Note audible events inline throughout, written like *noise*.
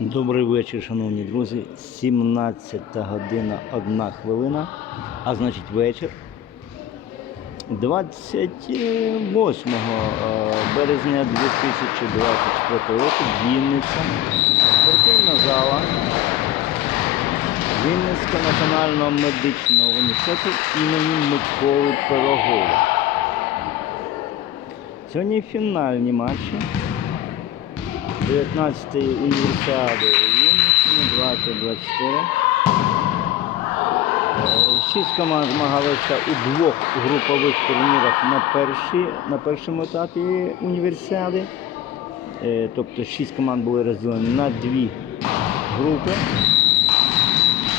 Добрий вечір, шановні друзі. 17 година 1 хвилина, а значить вечір. 28 е, березня 2024 року Вінниця. Спортивна зала Вінницького національного медичного університету імені Миколи Пирогова. Сьогодні фінальні матчі. 19-ї універсіади Вінниці 2024. Е, Шість команд змагалися у двох групових турнірах на, перші, на першому етапі універсіади. Е, Тобто шість команд були розділені на дві групи.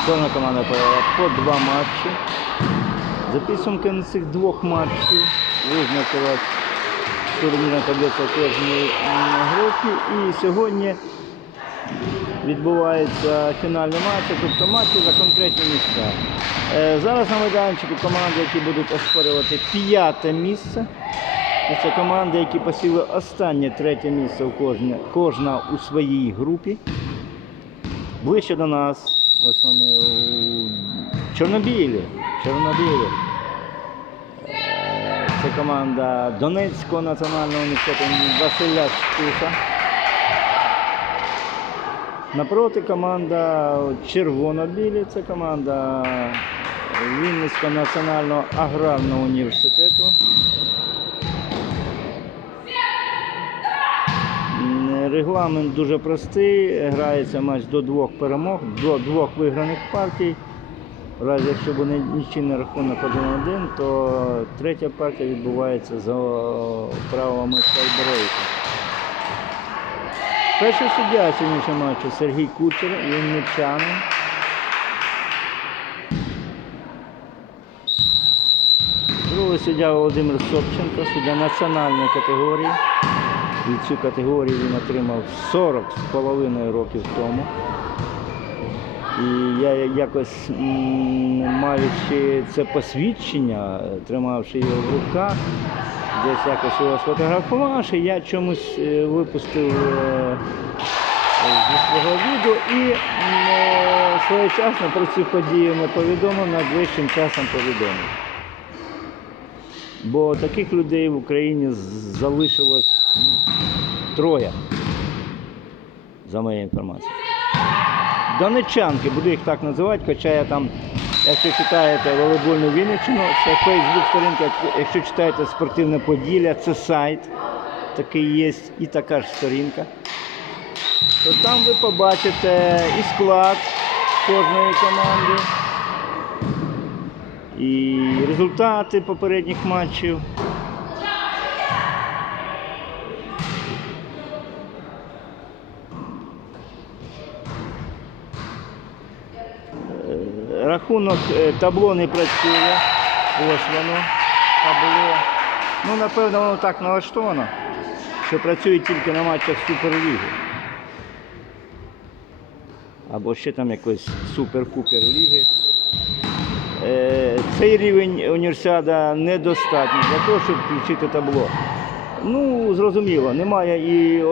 Кожна команда провела по два матчі. За підсумками цих двох матчів визначилась турнірна таблиця кожної м, групі. І сьогодні відбуваються фінальні матчі, тобто матчі за конкретні місця. Е, Зараз на майданчику команди, які будуть оспорювати п'яте місце. Це команди, які посіли останнє третє місце у кожне, кожна у своїй групі. Ближче до нас, ось вони у Чорнобілі. Чорнобілі. Це команда Донецького національного університету Василя Стуса. Напроти команда Червонобілі, це команда Вінницького національного аграрного університету. Регламент дуже простий. Грається матч до двох перемог, до двох виграних партій. В разі, якщо буде нічийний рахунок 1-1, то третя партія відбувається за правилами тайбрейку. Перший суддя сьогоднішнього матчу Сергій Кучер, вінничанин. Другий суддя Володимир Собченко, суддя національної категорії. І цю категорію він отримав 40 з половиною років тому. І я якось маючи це посвідчення, тримавши його в руках, десь якось його сфотографувавши, я чомусь е, випустив е, зі свого відео і е, своєчасно про цю подію не повідомив, найближчим часом повідомив. Бо таких людей в Україні залишилось троє, за моєю інформацією. Донечанки, буду їх так називати, хоча я там, якщо читаєте волейбольну Вінниччину, це Фейсбук сторінка, якщо читаєте спортивне Поділля, це сайт такий є, і така ж сторінка. То там ви побачите і склад кожної команди, і результати попередніх матчів. Рахунок е, табло не працює. Ось воно табло. Ну, напевно, воно так налаштовано, що працює тільки на матчах Суперліги. Або ще там якось суперкупер ліги. Е, Цей рівень універсіада недостатній для того, щоб включити табло. Ну, зрозуміло, немає і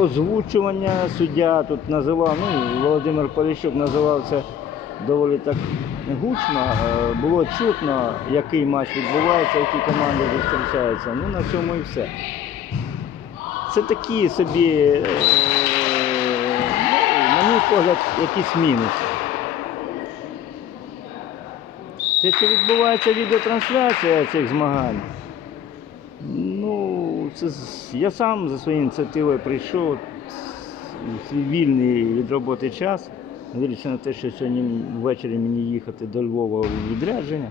озвучування. Суддя тут називав, ну, Володимир Поліщук називав це доволі так гучно. Е, Було чутно, який матч відбувається, які команди зустрічаються. Ну, на цьому і все. Це такі собі, е, ну, на мій погляд, якісь мінуси. Те, що відбувається відеотрансляція цих змагань, ну, це я сам за своєю ініціативою прийшов свій вільний від роботи час, дивлячись на те, що сьогодні ввечері мені їхати до Львова у відрядження.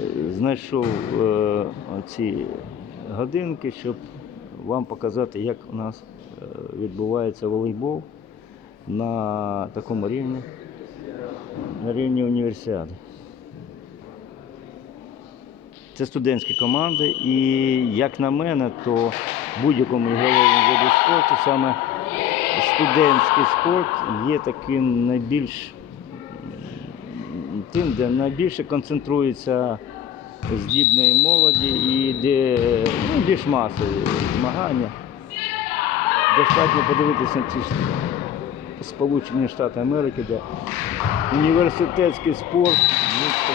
Е, Знайшов е, ці годинки, щоб вам показати, як у нас е, відбувається волейбол на такому рівні на рівні універсіади. Це студентські команди, і як на мене, то будь-якому ігровому виді спорту саме студентський спорт є таким найбільш тим, де найбільше концентрується здібної молоді і де ну, більш масові змагання. достатньо подивитися на ці Сполучені Штати Америки, де університетський спорт ну, це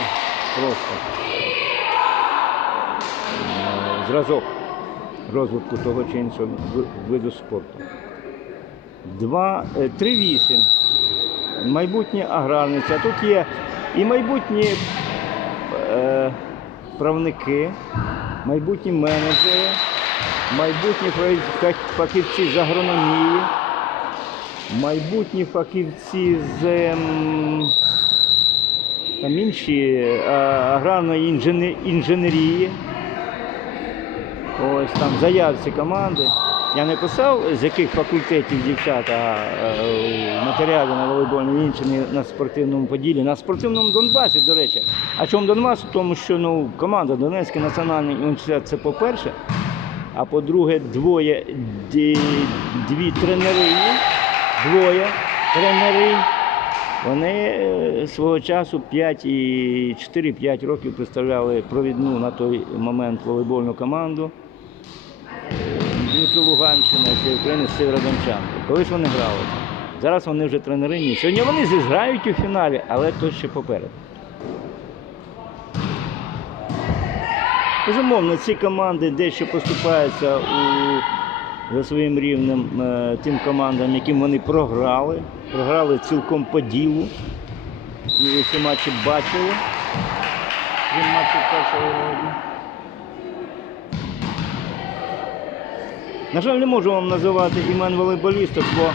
просто е, зразок розвитку того чи іншого виду спорту. Два, е, 3-8. Майбутні аграрниці. А тут є і майбутні е, правники, майбутні менеджери, майбутні фахівці з агрономії, майбутні фахівці з ем, там інші е, аграрної інженерії. Ось там заявці команди. Я не писав, з яких факультетів дівчата е, в матеріалі на волейбольній інші на спортивному поділі. На спортивному Донбасі, до речі. А чому Донбас? Тому що ну, команда Донецький національний університет це по-перше. А по-друге, двоє, дві тренери, двоє тренери. Вони е, свого часу 5 і 4-5 років представляли провідну на той момент волейбольну команду. Луганщина України Сєвєродончанки. Колись вони грали. Зараз вони вже тренери. Ні. Сьогодні вони зіграють у фіналі, але то ще попереду. Безумовно, ці команди дещо поступаються у, за своїм рівнем е, тим командам, яким вони програли. Програли цілком по ділу. І ви матчі бачили. Крім матчів першого На жаль, не можу вам називати імен волейболісток, бо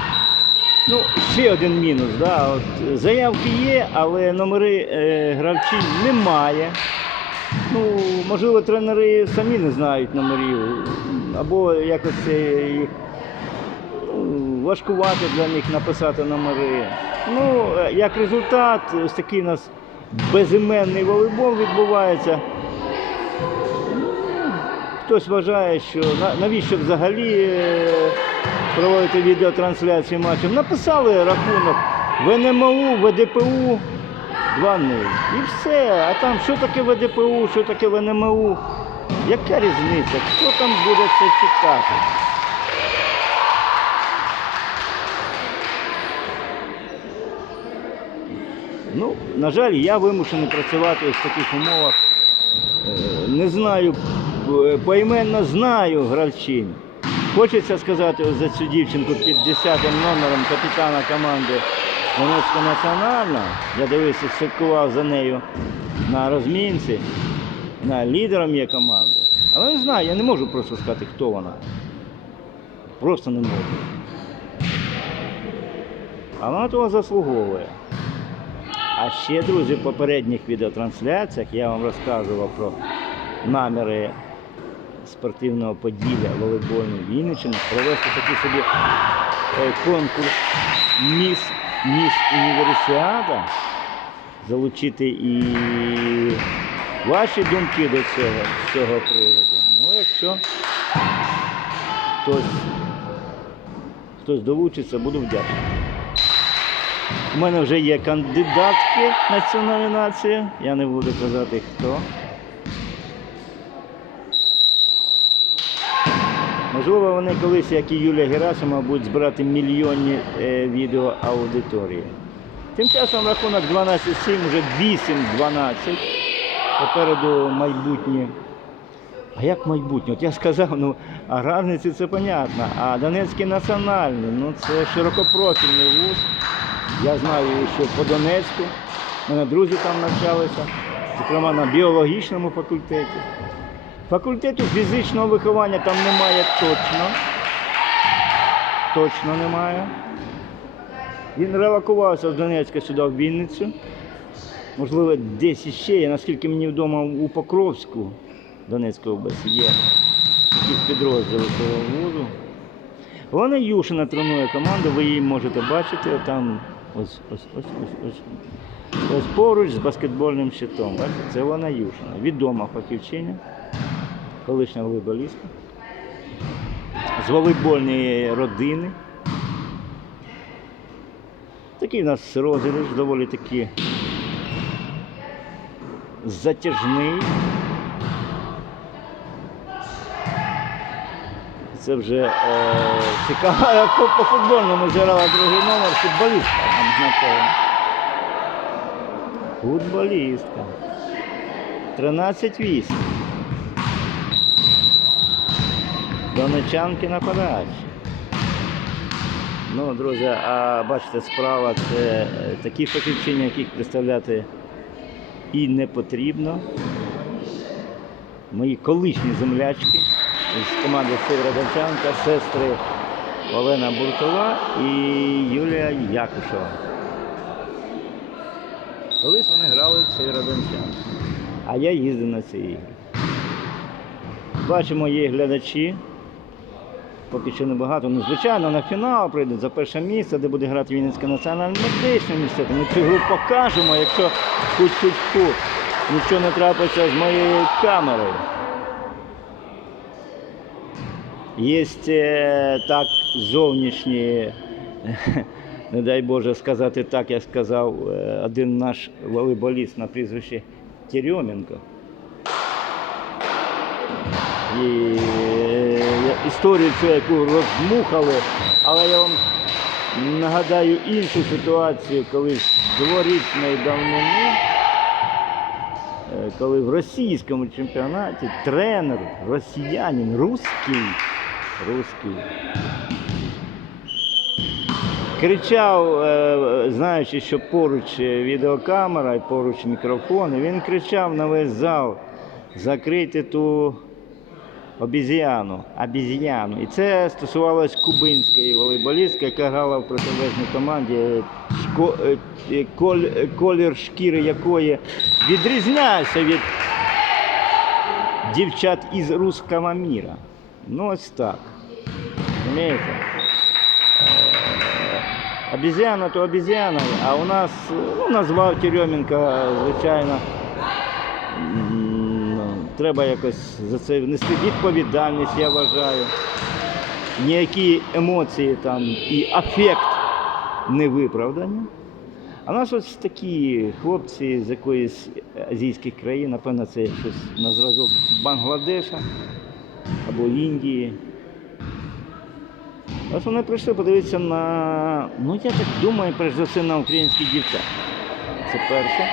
ну, ще один мінус. Да? От, заявки є, але номери е, гравців немає. Ну, можливо, тренери самі не знають номерів, або якось це їх ну, важкувати для них написати номери. Ну, е, як результат, ось такий у нас безіменний волейбол відбувається. Хтось вважає, що навіщо взагалі е, проводити відеотрансляції матчів. Написали рахунок ВНМУ, ВДПУ 2-0. І все. А там що таке ВДПУ, що таке ВНМУ? Яка різниця? Хто там буде це читати? Ну, на жаль, я вимушений працювати в таких умовах. Е, Не знаю, поіменно знаю гравчин. Хочеться сказати за цю дівчинку під 10 номером капітана команди Донецька національна. Я дивився, слідкував за нею на розмінці. Вона лідером є команди. Але не знаю, я не можу просто сказати, хто вона. Просто не можу. А вона того заслуговує. А ще, друзі, в попередніх відеотрансляціях я вам розказував про наміри спортивного поділля волейбольної Вінниччини провести такий собі е, конкурс Міс, Міс Універсіада, залучити і ваші думки до цього, з цього приводу. Ну, якщо хтось, хтось долучиться, буду вдячний. У мене вже є кандидатки на цю номінацію. Я не буду казати хто. Можливо, вони колись, як і Юлія Герасимова, будуть збирати мільйонні е, відео аудиторії. Тим часом рахунок 12-7, вже 8-12. Попереду майбутнє. А як майбутнє? От я сказав, ну аграрниці це понятно, а Донецький національний, ну це широкопрофільний вуз. Я знаю, що по Донецьку. Мене друзі там навчалися, зокрема на біологічному факультеті. Факультету фізичного виховання там немає точно. Точно немає. Він релокувався з Донецька сюди в Вінницю. Можливо, десь іще наскільки мені відомо, у Покровську Донецької області є якісь підрозділи цього вузу. Вона Юшина тренує команду, ви її можете бачити, там ось ось ось ось ось. Ось поруч з баскетбольним щитом. Це вона Юшина. Відома фахівчиня, колишня волейболістка. З волейбольної родини. Такий у нас розіграш доволі таки затяжний. Це вже е, цікаво. *laughs* А По, футбольному зіграла другий номер, футболістка. Футболістка. 13-8. Донечанки нападають. Ну, друзі, а бачите, справа це е, такі фахівчині, яких представляти і не потрібно. Мої колишні землячки з команди Северодончанка, сестри Олена Буртова і Юлія Якушева. Колись вони грали в Северодончанка, а я їздив на ці ігри. Бачимо, є глядачі. Поки що небагато. Ну, звичайно, на фінал прийдуть за перше місце, де буде грати Вінницька національна медична університет. Ми цю гру покажемо, якщо фу-фу-фу, нічого не трапиться з моєю камерою. Є е, так зовнішні, *laughs* не дай Боже сказати так, як сказав е, один наш волейболіст на прізвище Терьоменко. І історію цю, яку роздмухали, але я вам нагадаю іншу ситуацію, коли дворічної давнини, е, коли в російському чемпіонаті тренер, росіянин, русський, русський, кричав, е, знаючи, що поруч відеокамера і поруч мікрофон, він кричав на весь зал, закрийте ту обізіану, обізіану. І це стосувалось кубинської волейболістки, яка грала в протилежній команді, е, е, е, колір шкіри якої відрізнявся від дівчат із руського міра. Ну ось так. Розумієте? Обізяна то обізяна, а у нас ну, назвав Теременко, звичайно. Треба якось за це нести відповідальність, я вважаю. Ніякі емоції там і афект не виправдані. А нас ось такі хлопці з якоїсь азійських країн, напевно, це щось на зразок Бангладеша або Індії. Ось вони прийшли подивитися на, ну я так думаю, перш за все на українських дівчат. Це перше.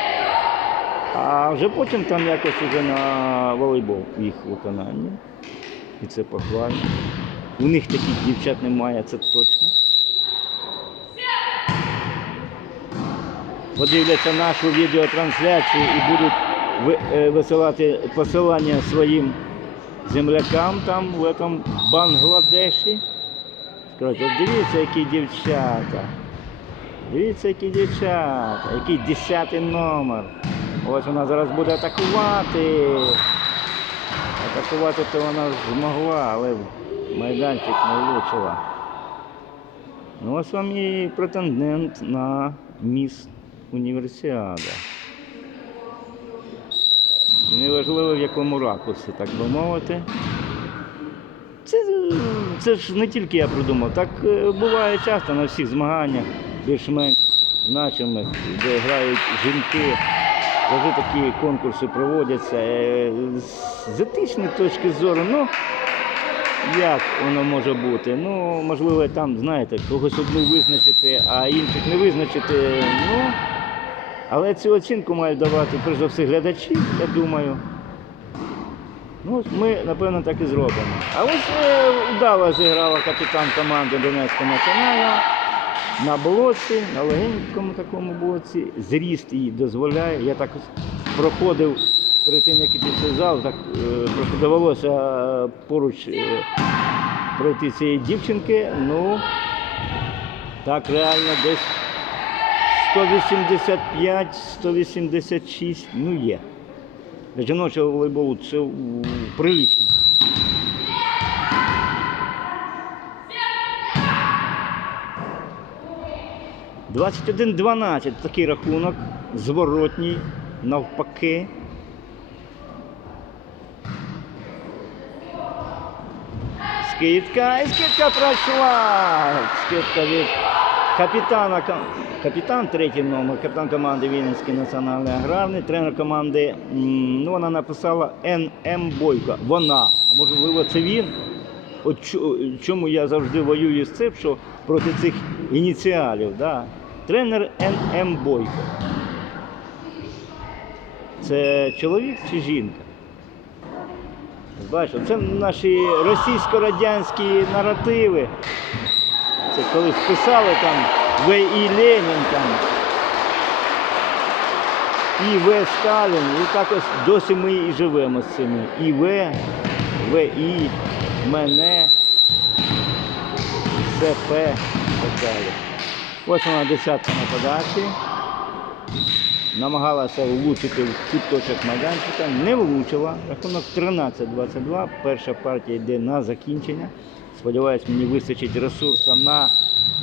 А вже потім там якось уже на волейбол їх виконанні. І це похвально. У них таких дівчат немає, це точно. Подивляться нашу відеотрансляцію і будуть е, висилати посилання своїм землякам там в этом Бангладеші. Скажуть, от дивіться, які дівчата. Дивіться, які дівчата, який десятий номер. Ось вона зараз буде атакувати. Атакувати то вона змогла, але майданчик не влучила. Ну ось вам і претендент на міс універсіада. Неважливо в якому ракурсі, так би мовити. Це, це ж не тільки я придумав, так е, буває часто на всіх змаганнях, більш-менш значимих, де грають жінки. Завжди такі конкурси проводяться. Е, З етичної точки зору, ну як воно може бути? Ну, можливо, там, знаєте, когось одну визначити, а інших не визначити. Ну, але цю оцінку мають давати перш за все глядачі, я думаю. Ну, ми, напевно, так і зробимо. А ось е, зіграла капітан команди Донецького національного на блоці, на легенькому такому блоці. Зріст їй дозволяє. Я так проходив перед тим, як іти в цей зал, так е, просто довелося е, поруч е, пройти цієї дівчинки. Ну, так реально десь 185-186, ну є. Для жіночого волейболу це прилично. Двадцять один дванадцять такий рахунок, зворотній, навпаки. Скидка, і скидка пройшла. Скидка від капітана, капітан третій номер, капітан команди Вінницький національний аграрний, тренер команди, ну вона написала НМ Бойко. Вона, а можливо це він. от чому я завжди воюю з цим, що проти цих ініціалів. Да? Тренер НМ Бойко. Це чоловік чи жінка? Бачите, це наші російсько-радянські наративи. Це коли вписали там В. І. Ленін там. І В. Сталін, і так ось досі ми і живемо з цими. І В, В. І, мене, СП і так далі. Ось вона десятка на подачі. Намагалася влучити в куточок майданчика, не влучила. Рахунок 13-22. Перша партія йде на закінчення. Сподіваюсь, мені вистачить ресурсу на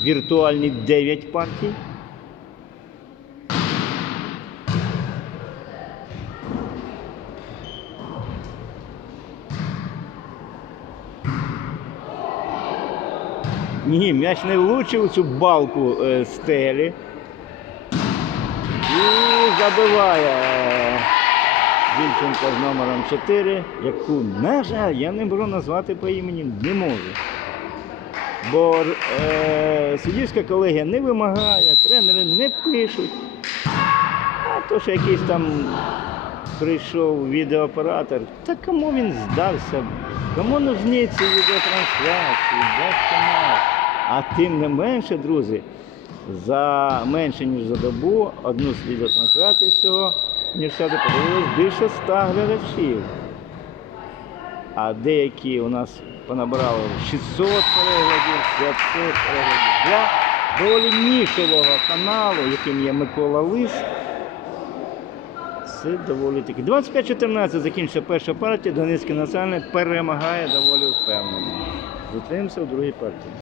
віртуальні 9 партій. Ні, м'яч не влучив цю балку е, стелі. І забиває е, дівчинка з номером 4, яку, на жаль, я не можу назвати по імені, не можу. Бо е, суддівська колегія не вимагає, тренери не пишуть. А то, що якийсь там прийшов відеооператор, та кому він здався? Кому нужні ці відеотрансляції, канал. А тим не менше, друзі, за менше ніж за добу одну з відеотрансляцій з цього університету подивилось більше ста глядачів. А деякі у нас понабрали 600 переглядів, 500 переглядів. Для доволі нішевого каналу, яким є Микола Лис. Це доволі таки. 25-14 закінчиться перша партія. Донецький національний перемагає доволі впевнено. Зустрінемося в другій партії.